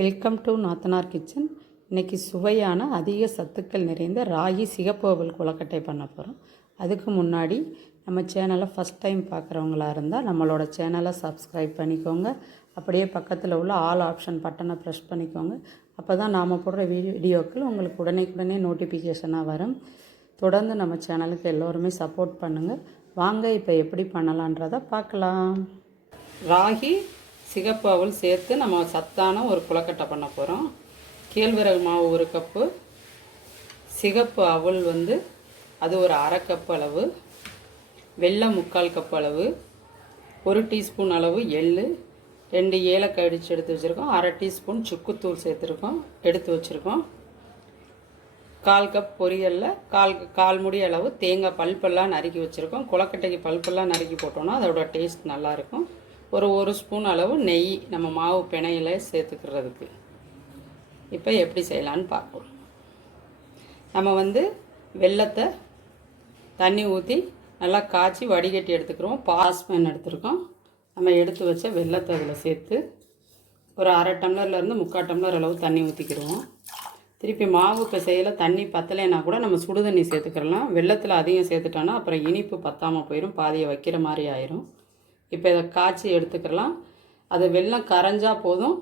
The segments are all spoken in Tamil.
வெல்கம் டு நாத்தனார் கிச்சன். இன்றைக்கி சுவையான அதிக சத்துக்கள் நிறைந்த ராகி சிகப்பு அவல் கொழுக்கட்டை பண்ண போகிறோம். அதுக்கு முன்னாடி நம்ம சேனலை ஃபஸ்ட் டைம் பார்க்குறவங்களா இருந்தால் நம்மளோட சேனலை சப்ஸ்கிரைப் பண்ணிக்கோங்க. அப்படியே பக்கத்தில் உள்ள ஆல் ஆப்ஷன் பட்டனை ப்ரெஸ் பண்ணிக்கோங்க. அப்போ தான் நாம் போடுற வீடியோக்கள் உங்களுக்கு உடனே நோட்டிஃபிகேஷனாக வரும். தொடர்ந்து நம்ம சேனலுக்கு எல்லோருமே சப்போர்ட் பண்ணுங்கள். வாங்க இப்போ எப்படி பண்ணலான்றதை பார்க்கலாம். ராகி சிகப்பு அவல் சேர்த்து நம்ம சத்தான ஒரு கொழுக்கட்டை பண்ண போகிறோம். கேழ்வரகு மாவு 1 கப்பு, சிகப்பு அவல் அது ஒரு அரை கப் அளவு, வெல்லம் 3/4 கப் அளவு, 1 டீஸ்பூன் அளவு எள்ளு, 2 ஏலக்காய் அடித்து எடுத்து வச்சுருக்கோம், அரை டீஸ்பூன் சுக்குத்தூள் சேர்த்துருக்கோம் எடுத்து வச்சுருக்கோம், 1/4 கப் பொரியலில் கால் முடி அளவு தேங்காய் பல்பெல்லாம் நறுக்கி வச்சுருக்கோம். கொழுக்கட்டைக்கு பல்பெல்லாம் நறுக்கி போட்டோன்னா அதோட டேஸ்ட் நல்லாயிருக்கும். ஒரு ஸ்பூன் அளவு நெய் நம்ம மாவு பிணையில் சேர்த்துக்கிறதுக்கு. இப்போ எப்படி செய்யலான்னு பார்ப்போம். நம்ம வெல்லத்தை தண்ணி ஊற்றி நல்லா காய்ச்சி வடிகட்டி எடுத்துக்கிறோம். பாஸ்மேன் எடுத்துருக்கோம். நம்ம எடுத்து வச்ச வெல்லத்தை அதில் சேர்த்து ஒரு அரை டம்ளர்லேருந்து 3/4 டம்ளர் அளவு தண்ணி ஊற்றிக்கிடுவோம். திருப்பி மாவு இப்போ செய்யலை தண்ணி பத்தலைன்னா கூட நம்ம சுடு தண்ணி சேர்த்துக்கிறலாம். வெல்லத்தில் அதிகம் சேர்த்துட்டோன்னா அப்புறம் இனிப்பு பத்தாமல் போயிடும், பாதியை வைக்கிற மாதிரி ஆயிரும். இப்போ இதை காய்ச்சி எடுத்துக்கலாம். அது வெல்லம் கரைஞ்சா போதும்,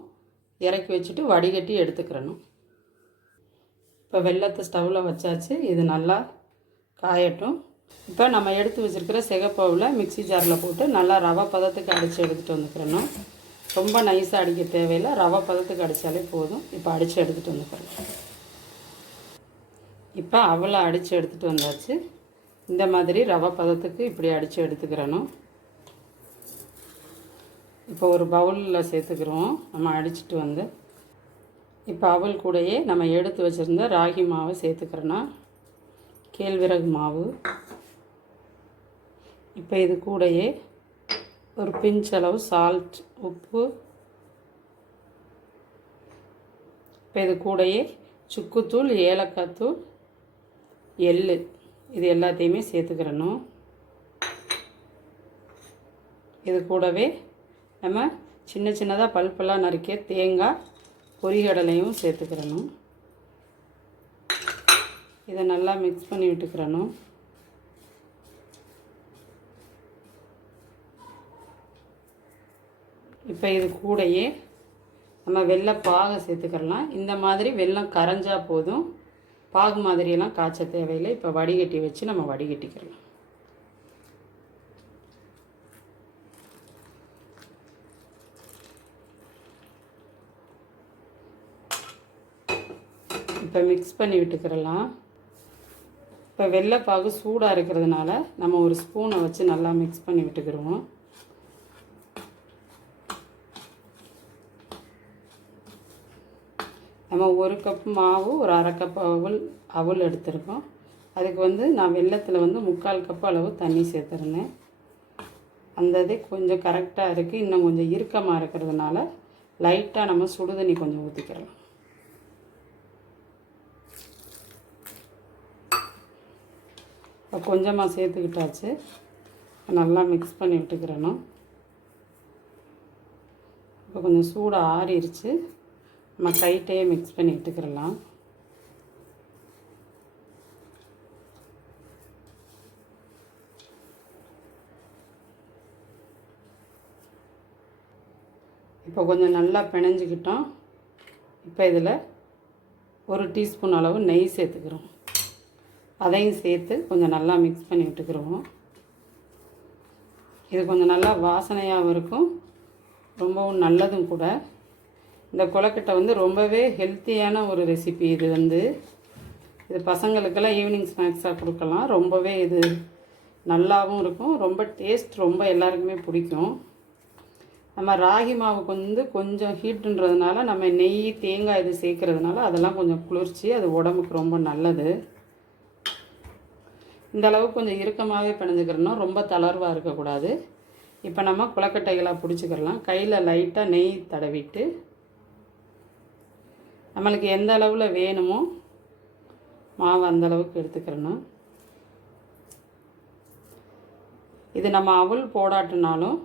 இறக்கி வச்சுட்டு வடிகட்டி எடுத்துக்கிறணும். இப்போ வெல்லத்தை ஸ்டவ்வில் வச்சாச்சு. இது நல்லா காயட்டும். இப்போ நம்ம எடுத்து வச்சுருக்கிற சிகப்பவில் மிக்சி ஜாரில் போட்டு நல்லா ரவை பதத்துக்கு அடித்து எடுத்துகிட்டு வந்துக்கிறணும். ரொம்ப நைஸாக அடிக்க தேவையில்லை, ரவை பதத்துக்கு அடித்தாலே போதும். இப்போ அடித்து எடுத்துகிட்டு வந்துக்கிறோம். இப்போ அவலை அடித்து எடுத்துகிட்டு வந்தாச்சு. இந்த மாதிரி ரவை பதத்துக்கு இப்படி அடித்து எடுத்துக்கிறணும். இப்போ ஒரு பவுலில் சேர்த்துக்கிறோம். நம்ம அடிச்சுட்டு இப்போ அவல் கூடையே நம்ம எடுத்து வச்சுருந்த ராகி மாவை சேர்த்துக்கிறோன்னா கேழ்வரகு மாவு. இப்போ இது கூடையே ஒரு பிஞ்ச் அளவு சால்ட் உப்பு, இப்போ இது கூடையே சுக்குத்தூள் ஏலக்காய் தூள் எள்ளு இது எல்லாத்தையுமே சேர்த்துக்கிறணும். இது கூடவே நம்ம சின்னதாக பல்பெல்லாம் நறுக்கிய தேங்காய் பொரிகடலையும் சேர்த்துக்கிறணும். இதை நல்லா மிக்ஸ் பண்ணி விட்டுக்கிறணும். இப்போ இது கூடையே நம்ம வெள்ளை பாகை சேர்த்துக்கிறலாம். இந்த மாதிரி வெல்லம் கரைஞ்சா போதும், பாகு மாதிரியெல்லாம் காய்ச்ச தேவையில்லை. இப்போ வடிகட்டி வச்சு நம்ம வடிகட்டிக்கிறலாம். இப்போ மிக்ஸ் பண்ணி விட்டுக்கிறலாம். இப்போ வெள்ளைப்பாகு சூடாக இருக்கிறதுனால நம்ம ஒரு ஸ்பூனை வச்சு நல்லா மிக்ஸ் பண்ணி விட்டுக்கிறோம். நம்ம 1 கப் மாவு ஒரு அரை கப் அவல் எடுத்துருக்கோம். அதுக்கு நான் வெல்லத்தில் 3/4 கப் அளவு தண்ணி சேர்த்துருந்தேன். அந்த இது கொஞ்சம் கரெக்டாக இருக்குது. இன்னும் கொஞ்சம் இறுக்கமாக இருக்கிறதுனால லைட்டாக நம்ம சுடுதண்ணி கொஞ்சம் ஊற்றிக்கிறலாம். இப்போ கொஞ்சமாக சேர்த்துக்கிட்டாச்சு. நல்லா மிக்ஸ் பண்ணி விட்டுக்கிறணும். இப்போ கொஞ்சம் சூடாக ஆறிடுச்சு. நம்ம கைட்டையே மிக்ஸ் பண்ணி விட்டுக்கிறலாம். இப்போ கொஞ்சம் நல்லா பிணைஞ்சிக்கிட்டோம். இப்போ இதில் 1 டீஸ்பூன் அளவு நெய் சேர்த்துக்கிறோம். அதையும் சேர்த்து கொஞ்சம் நல்லா மிக்ஸ் பண்ணி விட்டுக்கிறோம். இது கொஞ்சம் நல்லா வாசனையாகவும் இருக்கும், ரொம்பவும் நல்லதும் கூட. இந்த கொழுக்கட்டை ரொம்பவே ஹெல்த்தியான ஒரு ரெசிபி. இது பசங்களுக்கெல்லாம் ஈவினிங் ஸ்நாக்ஸாக கொடுக்கலாம். ரொம்பவே இது நல்லாவும் இருக்கும், ரொம்ப டேஸ்ட் ரொம்ப எல்லாருக்குமே பிடிக்கும். நம்ம ராகி மாவுக்கு கொஞ்சம் ஹீட்டுன்றதுனால நம்ம நெய் தேங்காய் இது சேர்க்குறதுனால அதெல்லாம் கொஞ்சம் குளிர்ச்சி, அது உடம்புக்கு ரொம்ப நல்லது. இந்த அளவுக்கு கொஞ்சம் இறுக்கமாகவே பிணைஞ்சிக்கிறணும், ரொம்ப தளர்வாக இருக்கக்கூடாது. இப்போ நம்ம கொழுக்கட்டைகளாக பிடிச்சிக்கிறலாம். கையில் லைட்டாக நெய் தடவிட்டு நம்மளுக்கு எந்த அளவில் வேணுமோ மாவு அந்த அளவுக்கு எடுத்துக்கிறணும். இது நம்ம அவல் போடாட்டினாலும்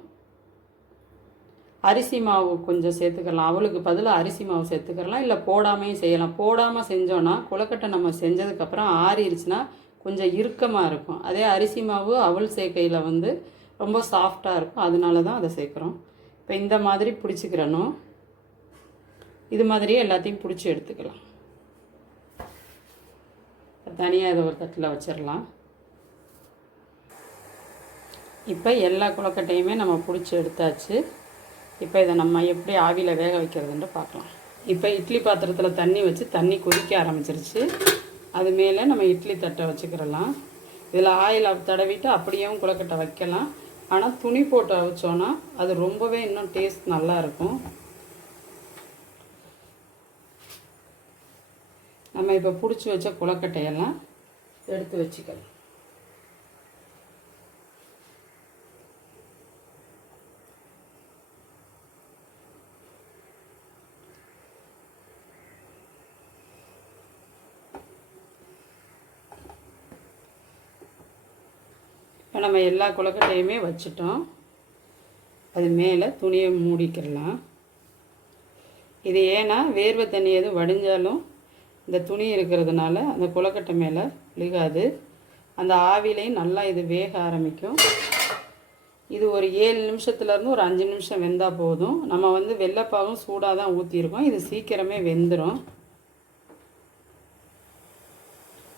அரிசி மாவு கொஞ்சம் சேர்த்துக்கலாம். அவளுக்கு பதிலாக அரிசி மாவு சேர்த்துக்கலாம், இல்லை போடாமையும் செய்யலாம். போடாமல் செஞ்சோன்னா கொழுக்கட்டை நம்ம செஞ்சதுக்கப்புறம் ஆறிடுச்சுன்னா கொஞ்சம் இறுக்கமாக இருக்கும். அதே அரிசி மாவு அவல் சேர்க்கையில் வந்து ரொம்ப சாஃப்டாக இருக்கும். அதனால தான் அதை சேர்க்குறோம். இப்போ இந்த மாதிரி பிடிச்சிக்கிறணும். இது மாதிரியே எல்லாத்தையும் பிடிச்சி எடுத்துக்கலாம். தனியாக இதை ஒரு தட்டில் வச்சிடலாம். இப்போ எல்லா கொழுக்கட்டையுமே நம்ம பிடிச்சி எடுத்தாச்சு. இப்போ இதை நம்ம எப்படி ஆவியில் வேக வைக்கிறதுன்னு பார்க்கலாம். இப்போ இட்லி பாத்திரத்தில் தண்ணி வச்சு தண்ணி கொதிக்க ஆரம்பிச்சிருச்சு. அது மேலே நம்ம இட்லி தட்டை வச்சுக்கிறலாம். இதில் ஆயில் தடவிட்டு அப்படியும் கொழுக்கட்டை வைக்கலாம். ஆனால் துணி போட்டு அவிச்சோன்னா அது ரொம்பவே இன்னும் டேஸ்ட் நல்லாயிருக்கும். நம்ம இப்போ பிடிச்சி வச்ச கொழுக்கட்டையெல்லாம் எடுத்து வச்சுக்கலாம். இப்போ நம்ம எல்லா கொழுக்கட்டையுமே வச்சுட்டோம். அது மேலே துணியை மூடிக்கிறலாம். இது ஏன்னா வேர்வை தண்ணி எதுவும் வடிஞ்சாலும் இந்த துணி இருக்கிறதுனால அந்த கொழுக்கட்டை மேலே விழுகாது. அந்த ஆவிலையும் நல்லா இது வேக ஆரம்பிக்கும். இது ஒரு 7 நிமிஷத்துலேருந்து ஒரு 5 நிமிஷம் வெந்தால் போதும். நம்ம வந்து வெள்ளைப்பாகும் சூடாக தான் ஊற்றிருக்கோம். இது சீக்கிரமே வெந்துடும்.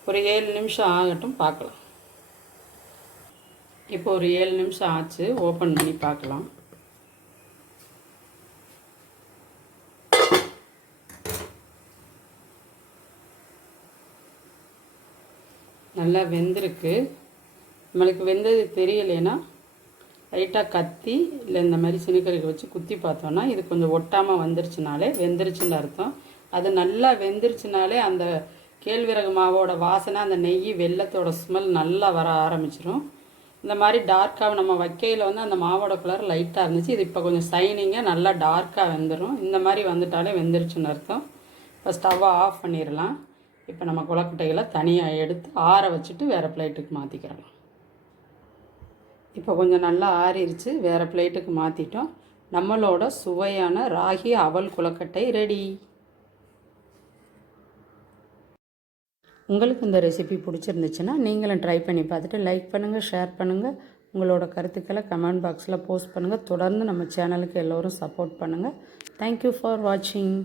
ஒரு 7 நிமிஷம் ஆகட்டும், பார்க்கலாம். இப்போ ஒரு 7 நிமிஷம் ஆச்சு. ஓப்பன் பண்ணி பார்க்கலாம். நல்லா வெந்திருக்கு. நம்மளுக்கு வெந்தது தெரியலைன்னா லைட்டாக கத்தி இல்லை இந்த மாதிரி சினுக்கறிக்கு வச்சு குத்தி பார்த்தோன்னா இது கொஞ்சம் ஒட்டாமல் வந்துருச்சுனாலே வெந்துருச்சுன்னு அர்த்தம். அது நல்லா வெந்துருச்சுனாலே அந்த கேழ்விறகு மாவோட வாசனை, அந்த நெய் வெல்லத்தோட ஸ்மெல் நல்லா வர ஆரம்பிச்சிடும். இந்த மாதிரி டார்க்காக நம்ம வைக்கையில் வந்து அந்த மாவோட கலர் லைட்டாக இருந்துச்சு. இது இப்போ கொஞ்சம் சைனிங்காக நல்லா டார்க்காக வெந்துடும். இந்த மாதிரி வந்துட்டாலே வெந்துருச்சுன்னு அர்த்தம். இப்போ ஸ்டவ்வை ஆஃப் பண்ணிடலாம். இப்போ நம்ம கொழுக்கட்டைகளை தனியாக எடுத்து ஆற வச்சுட்டு வேறு பிளேட்டுக்கு மாற்றிக்கிறலாம். இப்போ கொஞ்சம் நல்லா ஆறிடுச்சு. வேறு பிளேட்டுக்கு மாற்றிட்டோம். நம்மளோட சுவையான ராகி அவல் கொழுக்கட்டை ரெடி. உங்களுக்கு இந்த ரெசிபி பிடிச்சிருந்துச்சுன்னா நீங்களும் ட்ரை பண்ணி பார்த்துட்டு லைக் பண்ணுங்கள், ஷேர் பண்ணுங்கள். உங்களோட கருத்துக்களை கமெண்ட் பாக்ஸில் போஸ்ட் பண்ணுங்கள். தொடர்ந்து நம்ம சேனலுக்கு எல்லோரும் சப்போர்ட் பண்ணுங்கள். தேங்க்யூ ஃபார் வாட்சிங்.